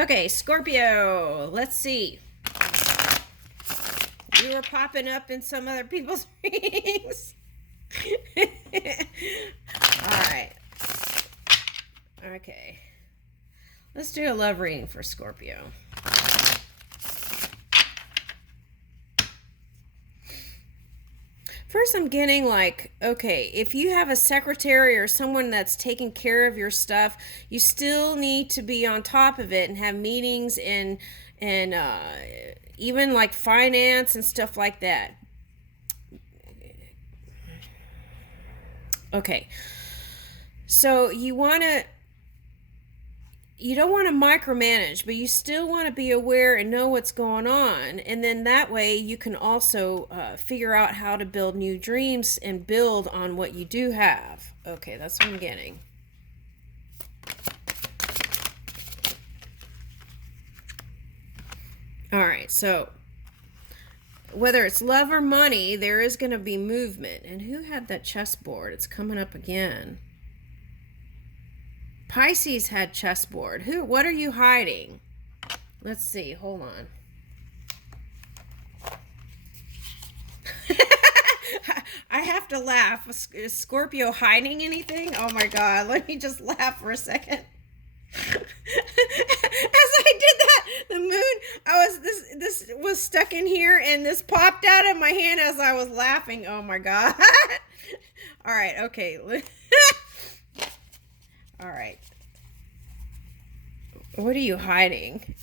Okay, Scorpio. Let's see. You were popping up in some other people's readings. All right. Okay. Let's do a love reading for Scorpio. First, I'm getting like, okay, if you have a secretary or someone that's taking care of your stuff, you still need to be on top of it and have meetings and even like finance and stuff like that. Okay, so you don't want to micromanage, but you still want to be aware and know what's going on. And then that way you can also figure out how to build new dreams and build on what you do have. Okay, that's what I'm getting. All right, so whether it's love or money, there is going to be movement. And who had that chessboard? It's coming up again. Pisces had chessboard. What are you hiding? Let's see. Hold on. I have to laugh. Is Scorpio hiding anything? Oh my God. Let me just laugh for a second. As I did that, the moon, this was stuck in here and this popped out of my hand as I was laughing. Oh my God. All right. Okay. All right. What are you hiding?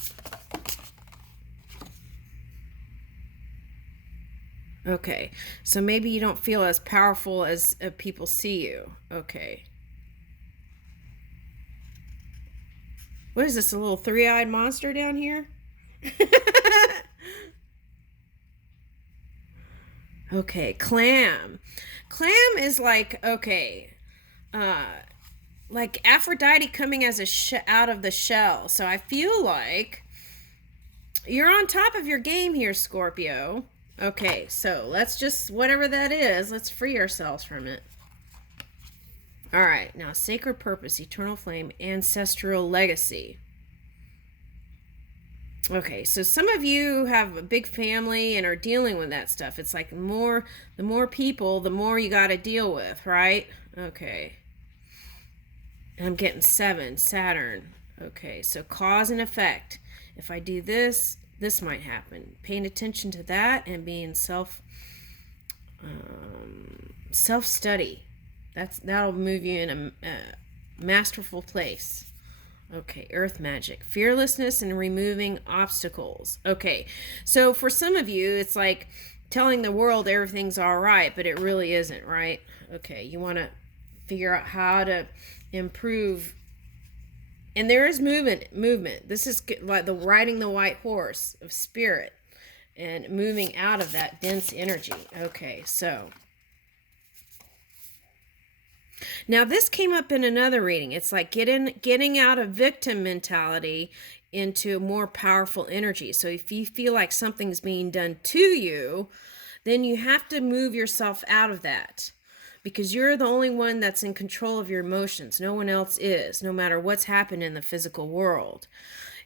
Okay. So maybe you don't feel as powerful as people see you. Okay. What is this, a little three-eyed monster down here? Okay, clam. Clam is like, okay, like Aphrodite coming as out of the shell. So I feel like you're on top of your game here, Scorpio. Okay, so let's just, whatever that is, let's free ourselves from it. All right, now sacred purpose, eternal flame, ancestral legacy. Okay, so some of you have a big family and are dealing with that stuff. It's like the more people, the more you got to deal with, right? Okay. I'm getting 7, Saturn. Okay, so cause and effect. If I do this, this might happen. Paying attention to that and being self-study. That'll move you in a masterful place. Okay, earth magic. Fearlessness and removing obstacles. Okay, so for some of you, it's like telling the world everything's all right, but it really isn't, right? Okay, you want to figure out how to improve. And there is movement. This is like the riding the white horse of spirit and moving out of that dense energy. Okay, so now this came up in another reading. It's like getting out of victim mentality into more powerful energy. So if you feel like something's being done to you, then you have to move yourself out of that, because you're the only one that's in control of your emotions. No one else is, no matter what's happened in the physical world.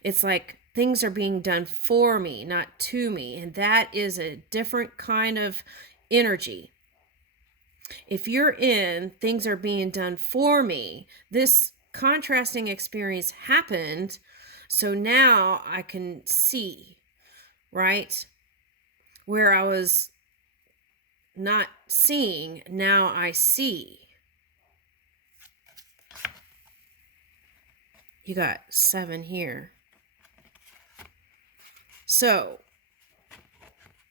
It's like things are being done for me, not to me. And that is a different kind of energy. If you're in things are being done for me, this contrasting experience happened, so now I can see, right? Where I was not seeing, now I see. You got 7 here. So,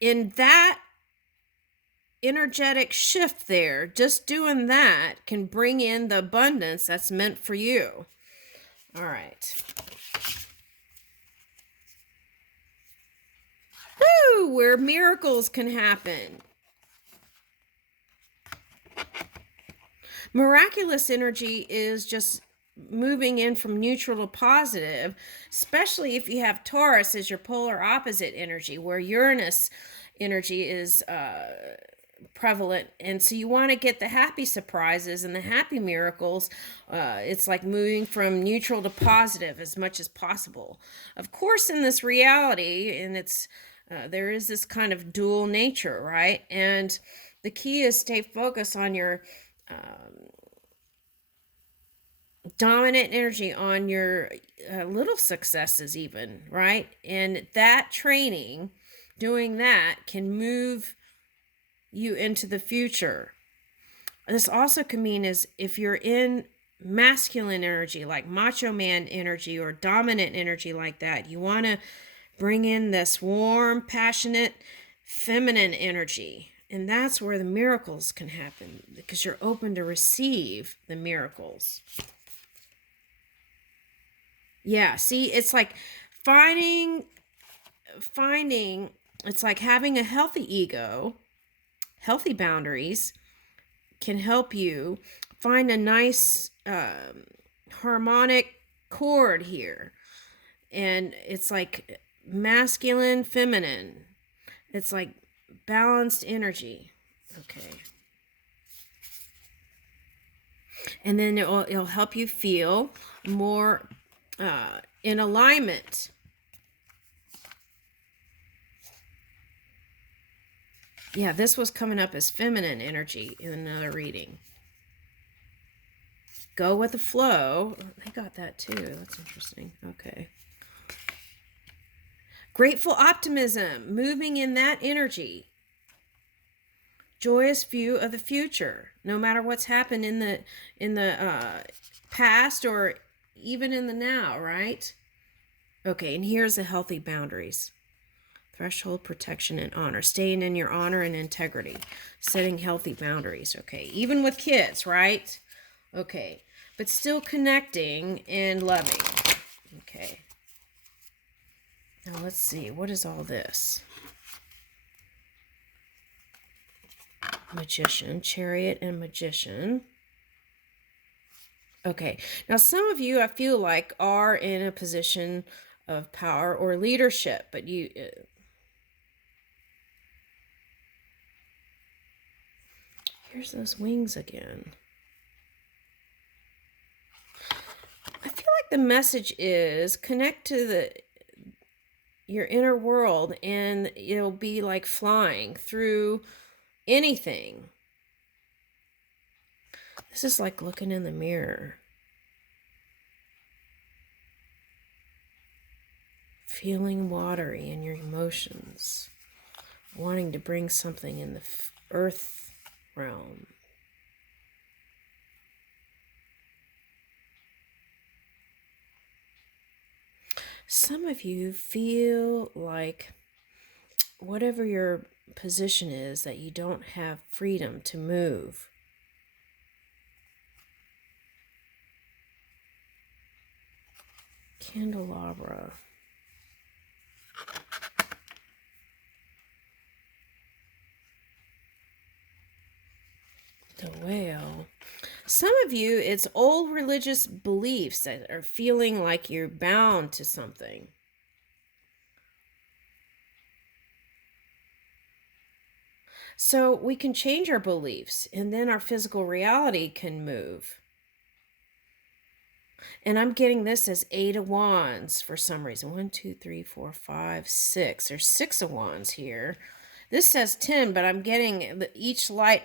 in that energetic shift there, just doing that can bring in the abundance that's meant for you. All right. Woo! Where miracles can happen. Miraculous energy is just moving in from neutral to positive, especially if you have Taurus as your polar opposite energy, where Uranus energy is prevalent, and so you want to get the happy surprises and the happy miracles. It's like moving from neutral to positive as much as possible. Of course, in this reality, and it's there is this kind of dual nature, right? And the key is stay focused on your dominant energy, on your little successes even, right? And that training, doing that, can move you into the future. This also can mean is if you're in masculine energy, like macho man energy or dominant energy like that, you want to bring in this warm, passionate, feminine energy. And that's where the miracles can happen, because you're open to receive the miracles. Yeah, see, it's like finding, it's like having a healthy ego, healthy boundaries can help you find a nice harmonic chord here. And it's like masculine, feminine. It's like balanced energy. Okay. And then it'll help you feel more in alignment. Yeah, this was coming up as feminine energy in another reading. Go with the flow. They got that too. That's interesting. Okay. Grateful optimism, moving in that energy. Joyous view of the future, no matter what's happened in the past or even in the now, right? Okay, and here's the healthy boundaries. Threshold, protection, and honor. Staying in your honor and integrity. Setting healthy boundaries, okay? Even with kids, right? Okay, but still connecting and loving. Okay. Now let's see, what is all this? Magician, Chariot, and Magician. Okay, now some of you, I feel like, are in a position of power or leadership, but you... here's those wings again. I feel like the message is connect to your inner world, and it'll be like flying through anything. This is like looking in the mirror. Feeling watery in your emotions. Wanting to bring something in the earth realm. Some of you feel like whatever your position is, that you don't have freedom to move. Candelabra. The whale. Some of you, it's old religious beliefs that are feeling like you're bound to something. So we can change our beliefs, and then our physical reality can move. And I'm getting this as 8 of Wands for some reason. 1, 2, 3, 4, 5, 6. There's 6 of Wands here. This says 10, but I'm getting each light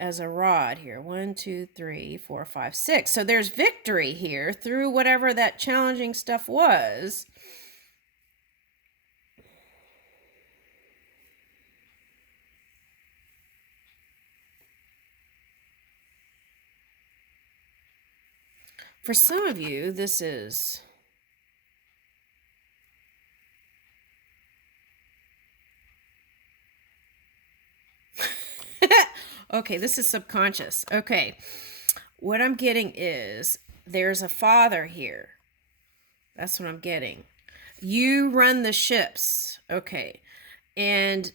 as a rod here. 1, 2, 3, 4, 5, 6. So there's victory here through whatever that challenging stuff was. For some of you, this is okay, this is subconscious. Okay, what I'm getting is there's a father here. That's what I'm getting. You run the ships. Okay, and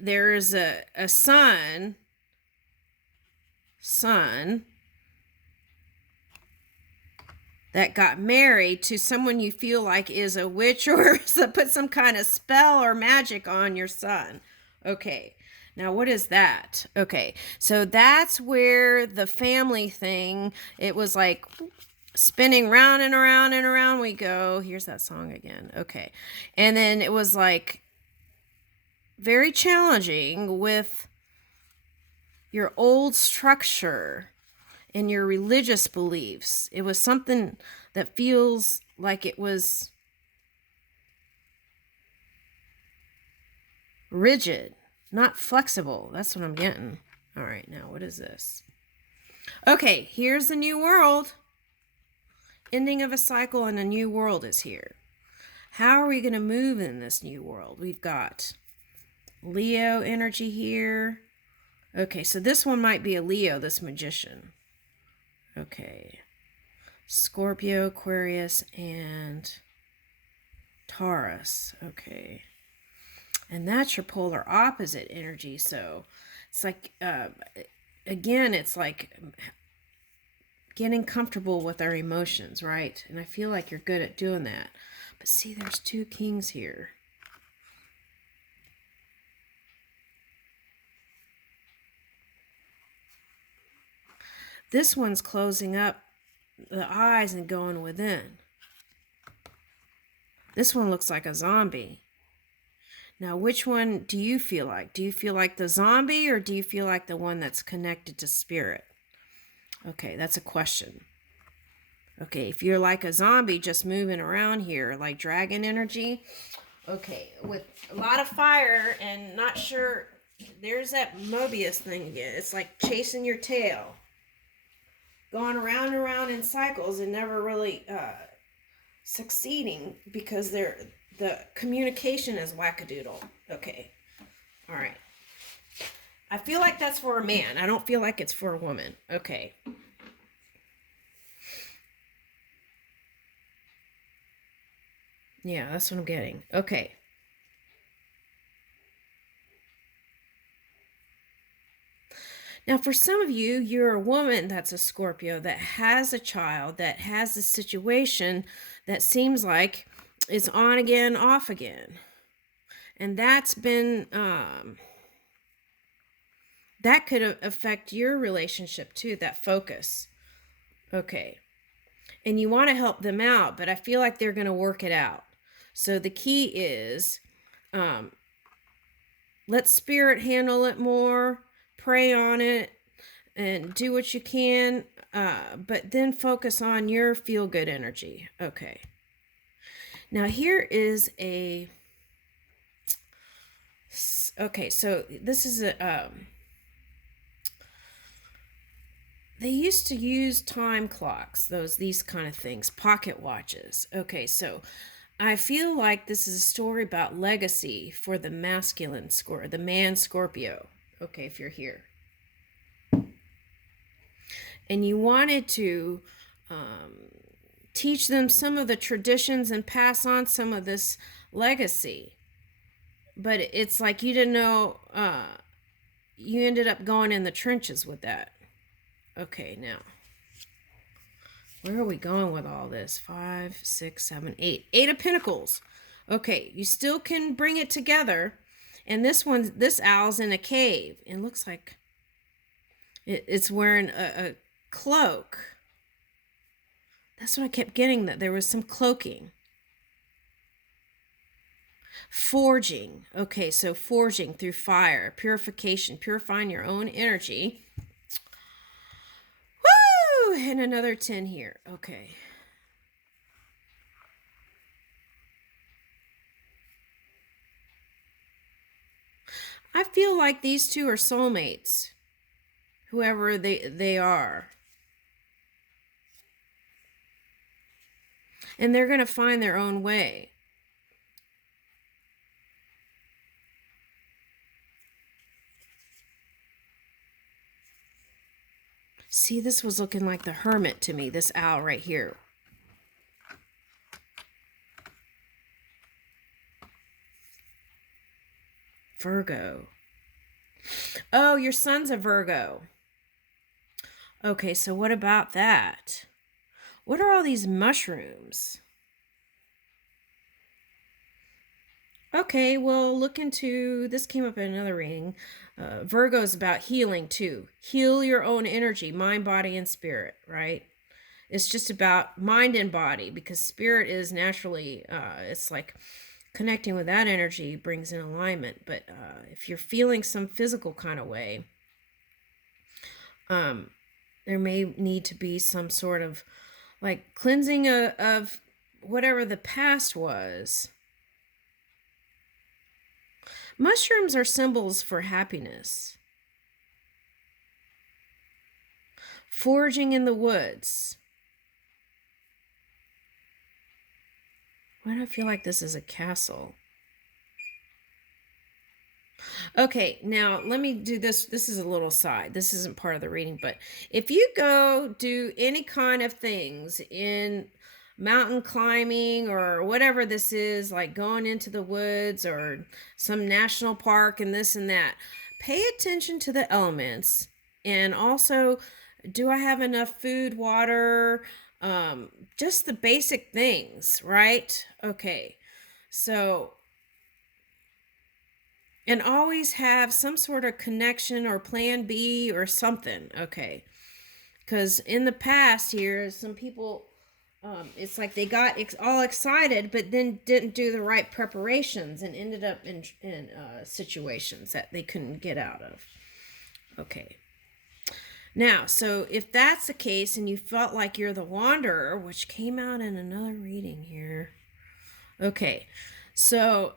there's a son that got married to someone you feel like is a witch or put some kind of spell or magic on your son. Okay. Now, what is that? Okay, so that's where the family thing, it was like spinning round and around and around we go. Here's that song again. Okay. And then it was like very challenging with your old structure and your religious beliefs. It was something that feels like it was rigid, not flexible. That's what I'm getting. All right, now what is this? Okay, here's the new world. Ending of a cycle and a new world is here. How are we going to move in this new world? We've got Leo energy here. Okay, so this one might be a Leo, this magician. Okay. Scorpio, Aquarius, and Taurus. Okay. And that's your polar opposite energy. So it's like, again, it's like getting comfortable with our emotions, right? And I feel like you're good at doing that. But see, there's two kings here. This one's closing up the eyes and going within. This one looks like a zombie. Now, which one do you feel like? Do you feel like the zombie or do you feel like the one that's connected to spirit? Okay, that's a question. Okay, if you're like a zombie just moving around here, like dragon energy, okay, with a lot of fire and not sure, there's that Mobius thing again. It's like chasing your tail, going around and around in cycles and never really succeeding because the communication is wackadoodle. Okay, all right. I feel like that's for a man. I don't feel like it's for a woman. Okay. Yeah, that's what I'm getting. Okay. Now, for some of you, you're a woman that's a Scorpio that has a child, that has a situation that seems like it's on again, off again. And that's been, that could affect your relationship too, that focus. Okay. And you want to help them out, but I feel like they're going to work it out. So the key is, let spirit handle it more, pray on it, and do what you can, but then focus on your feel-good energy. Okay. Now here is a, okay, so this is a, they used to use time clocks, these kind of things, pocket watches. Okay, so I feel like this is a story about legacy for the masculine the man Scorpio. Okay, if you're here. And you wanted to teach them some of the traditions and pass on some of this legacy. But it's like you didn't know, you ended up going in the trenches with that. Okay, now, where are we going with all this? 5, 6, 7, 8. 8 of Pentacles. Okay, you still can bring it together. And this owl's in a cave. It looks like it's wearing a cloak. That's what I kept getting, that there was some cloaking. Forging. Okay, so forging through fire, purification, purifying your own energy. Woo! And another 10 here. Okay. I feel like these two are soulmates, whoever they are. And they're going to find their own way. See, this was looking like the Hermit to me, this owl right here. Virgo. Oh, your son's a Virgo. Okay, so what about that? What are all these mushrooms? Okay, well, look into this. Came up in another reading. Virgo is about healing too. Heal your own energy, mind, body, and spirit, right? It's just about mind and body because spirit is naturally, it's like connecting with that energy brings in alignment. But if you're feeling some physical kind of way, there may need to be some sort of like cleansing of whatever the past was. Mushrooms are symbols for happiness. Foraging in the woods. Why do I feel like this is a castle? Okay, now let me do this. This is a little side. This isn't part of the reading, but if you go do any kind of things in mountain climbing or whatever this is, like going into the woods or some national park and this and that, pay attention to the elements. And also, do I have enough food, water, just the basic things, right? Okay, so and always have some sort of connection or plan B or something. Okay. Because in the past here, some people, it's like they got all excited, but then didn't do the right preparations and ended up in situations that they couldn't get out of. Okay. Now, so if that's the case and you felt like you're the wanderer, which came out in another reading here. Okay. So,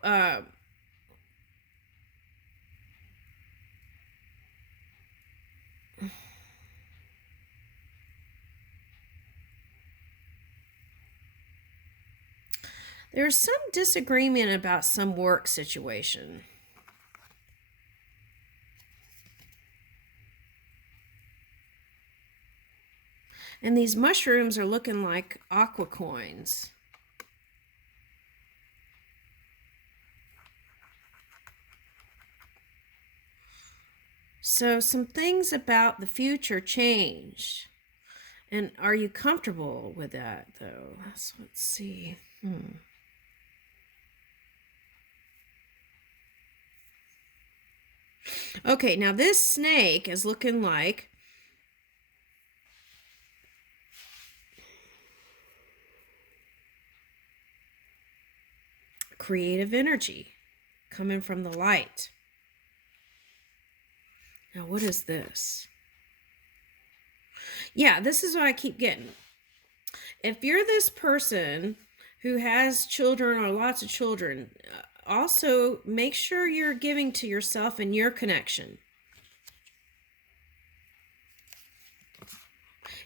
there's some disagreement about some work situation. And these mushrooms are looking like aqua coins. So some things about the future changed. And are you comfortable with that, though? Let's see. Okay, now this snake is looking like creative energy coming from the light. Now, what is this? Yeah, this is what I keep getting. If you're this person who has children or lots of children, also make sure you're giving to yourself and your connection.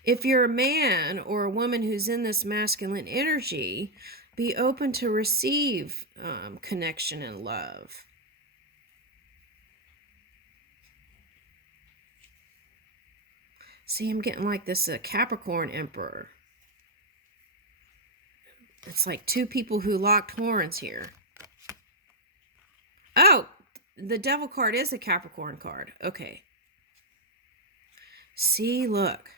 If you're a man or a woman who's in this masculine energy, be open to receive connection and love. See, I'm getting like this Capricorn Emperor. It's like two people who locked horns here. Oh, the Devil card is a Capricorn card. Okay. See, look.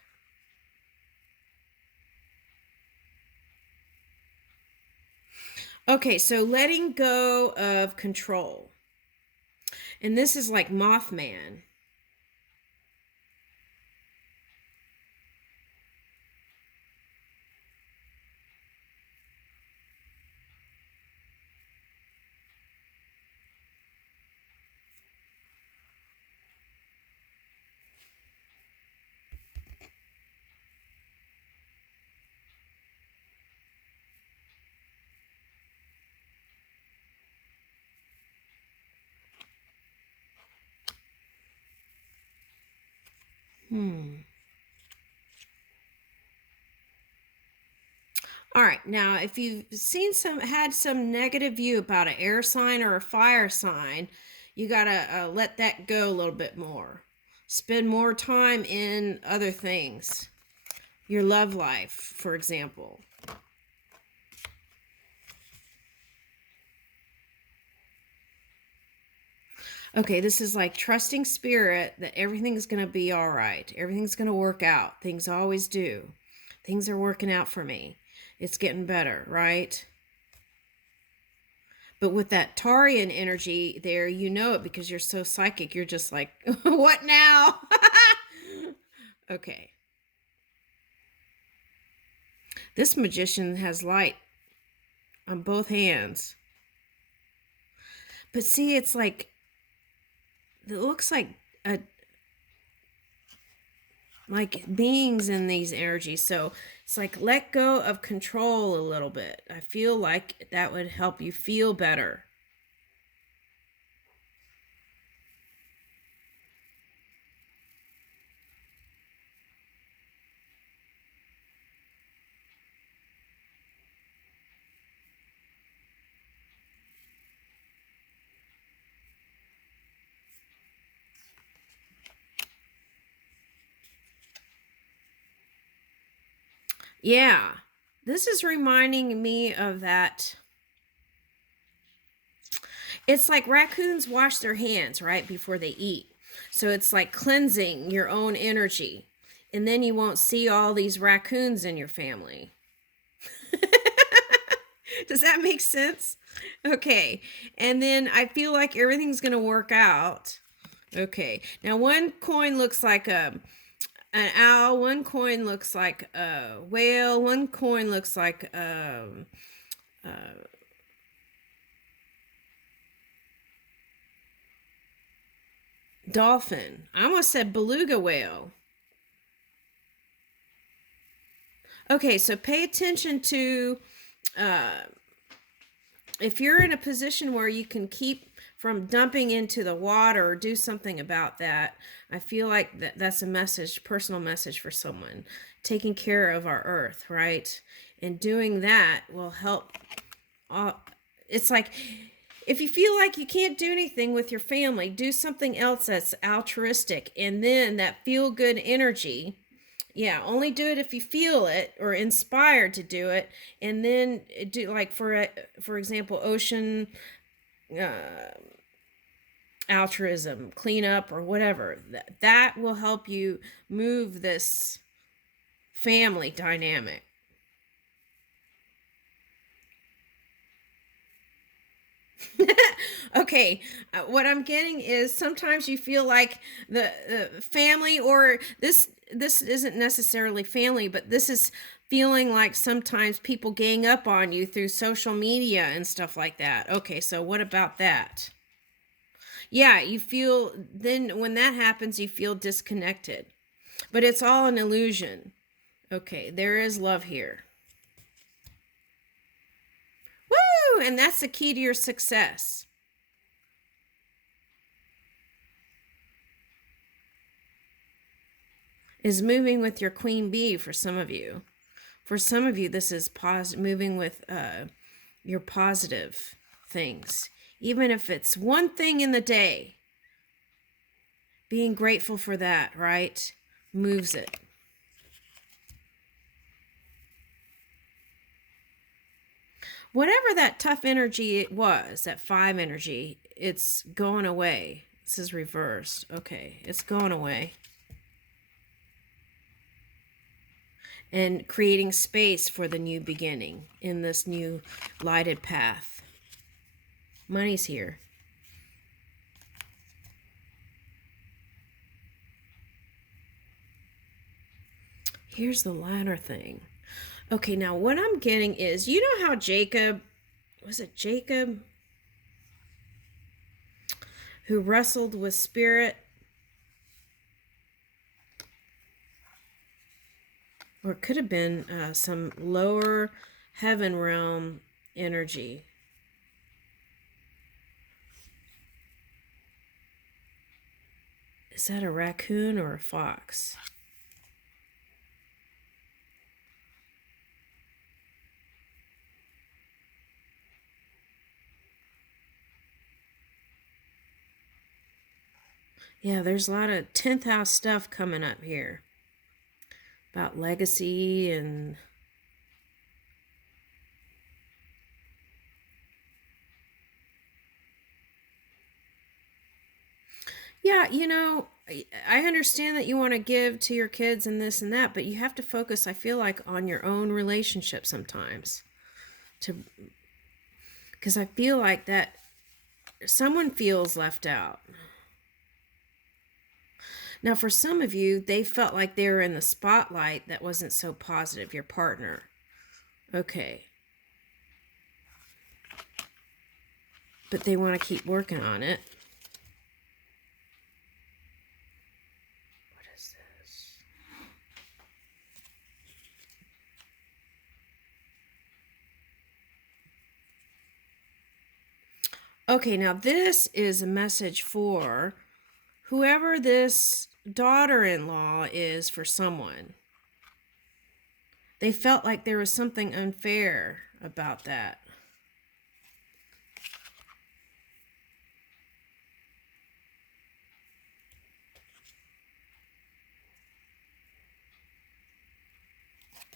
Okay, so letting go of control. And this is like Mothman. All right, now if you've had some negative view about an air sign or a fire sign, you gotta let that go a little bit more. Spend more time in other things. Your love life, for example. Okay, this is like trusting spirit that everything's going to be all right. Everything's going to work out. Things always do. Things are working out for me. It's getting better, right? But with that Tarian energy there, you know it because you're so psychic. You're just like, what now? Okay. This magician has light on both hands. But see, it's like, it looks like beings in these energies. So it's like let go of control a little bit. I feel like that would help you feel better. Yeah. This is reminding me of that. It's like raccoons wash their hands right before they eat. So it's like cleansing your own energy. And then you won't see all these raccoons in your family. Does that make sense? Okay. And then I feel like everything's going to work out. Okay. Now one coin looks like an owl, one coin looks like a whale, one coin looks like dolphin. I almost said beluga whale. Okay, so pay attention to if you're in a position where you can keep from dumping into the water or do something about that. I feel like that's a message, personal message for someone. Taking care of our earth, right? And doing that will help. It's like if you feel like you can't do anything with your family, do something else that's altruistic. And then that feel good energy. Yeah, only do it if you feel it or inspired to do it. And then do, like, for example, ocean altruism, cleanup, or whatever. That will help you move this family dynamic. Okay, what I'm getting is sometimes you feel like the family, or this isn't necessarily family, but this is feeling like sometimes people gang up on you through social media and stuff like that. Okay, so what about that? Yeah, you feel, then when that happens, you feel disconnected. But it's all an illusion. Okay, there is love here. Woo! And that's the key to your success. Is moving with your queen bee for some of you. For some of you, this is moving with your positive things. Even if it's one thing in the day, being grateful for that, right? Moves it. Whatever that tough energy it was, that 5 energy, it's going away. This is reversed. Okay, it's going away. And creating space for the new beginning in this new lighted path. Money's here. Here's the ladder thing. Okay, now what I'm getting is, you know how Jacob, was it Jacob who wrestled with spirit? Or it could have been some lower heaven realm energy. Is that a raccoon or a fox? Yeah, there's a lot of 10th house stuff coming up here about legacy and yeah, you know, I understand that you want to give to your kids and this and that, but you have to focus, I feel like, on your own relationship sometimes. To Because I feel like that someone feels left out. Now, for some of you, they felt like they were in the spotlight that wasn't so positive, your partner. Okay. But they want to keep working on it. What is this? Okay, now this is a message for whoever this daughter-in-law is for someone. They felt like there was something unfair about that.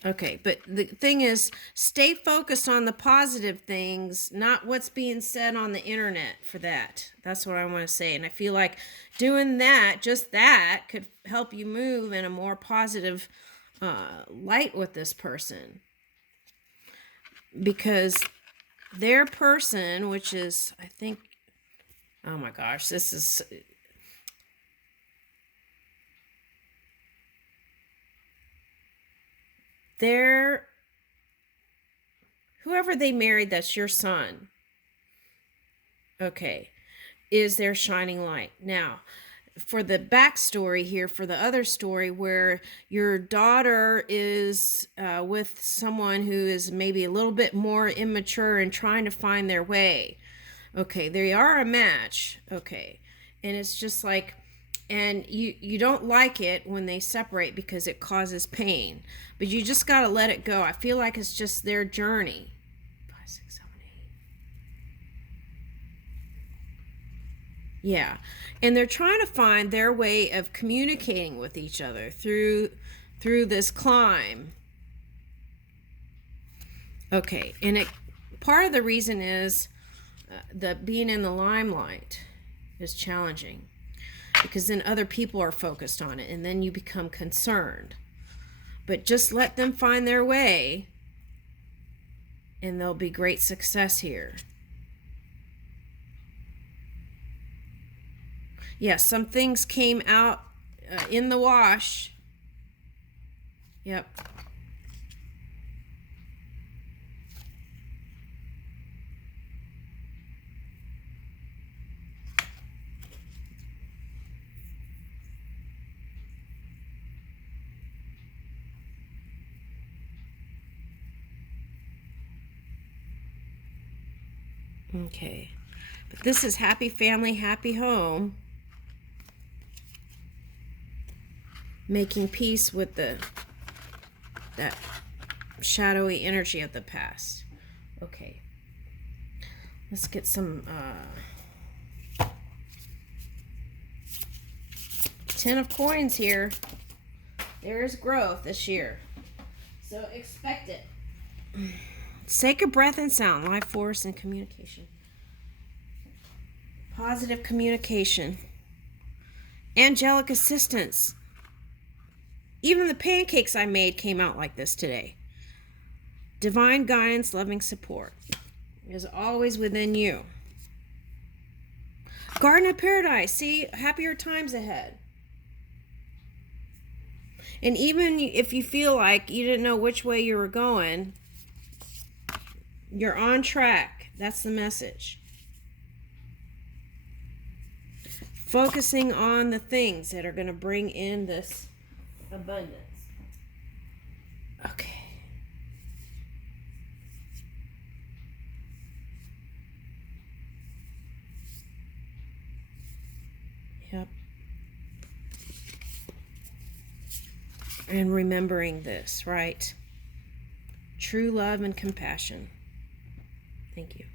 Okay, but the thing is, stay focused on the positive things, not what's being said on the internet for that. That's what I want to say. And I feel like doing that, just that, could help you move in a more positive light with this person. Because their person, which is, I think, oh my gosh, this is... whoever they married, that's your son, okay, is their shining light. Now, for the backstory here, for the other story where your daughter is with someone who is maybe a little bit more immature and trying to find their way, okay, they are a match, okay, and it's just like, and you don't like it when they separate because it causes pain, but you just got to let it go. I feel like it's just their journey. 5, 6, 7, 8. Yeah, and they're trying to find their way of communicating with each other through this climb. Okay, and part of the reason is that being in the limelight is challenging, because then other people are focused on it, and then you become concerned. But just let them find their way, and there'll be great success here. Yes, some things came out in the wash. Yep. Okay, but this is happy family, happy home. Making peace with that shadowy energy of the past. Okay, let's get some 10 of coins here. There's growth this year, so expect it. Sacred breath and sound, life force and communication. Positive communication. Angelic assistance. Even the pancakes I made came out like this today. Divine guidance, loving support is always within you. Garden of Paradise. See, happier times ahead. And even if you feel like you didn't know which way you were going, you're on track. That's the message. Focusing on the things that are going to bring in this abundance. Okay. Yep. And remembering this, right? True love and compassion. Thank you.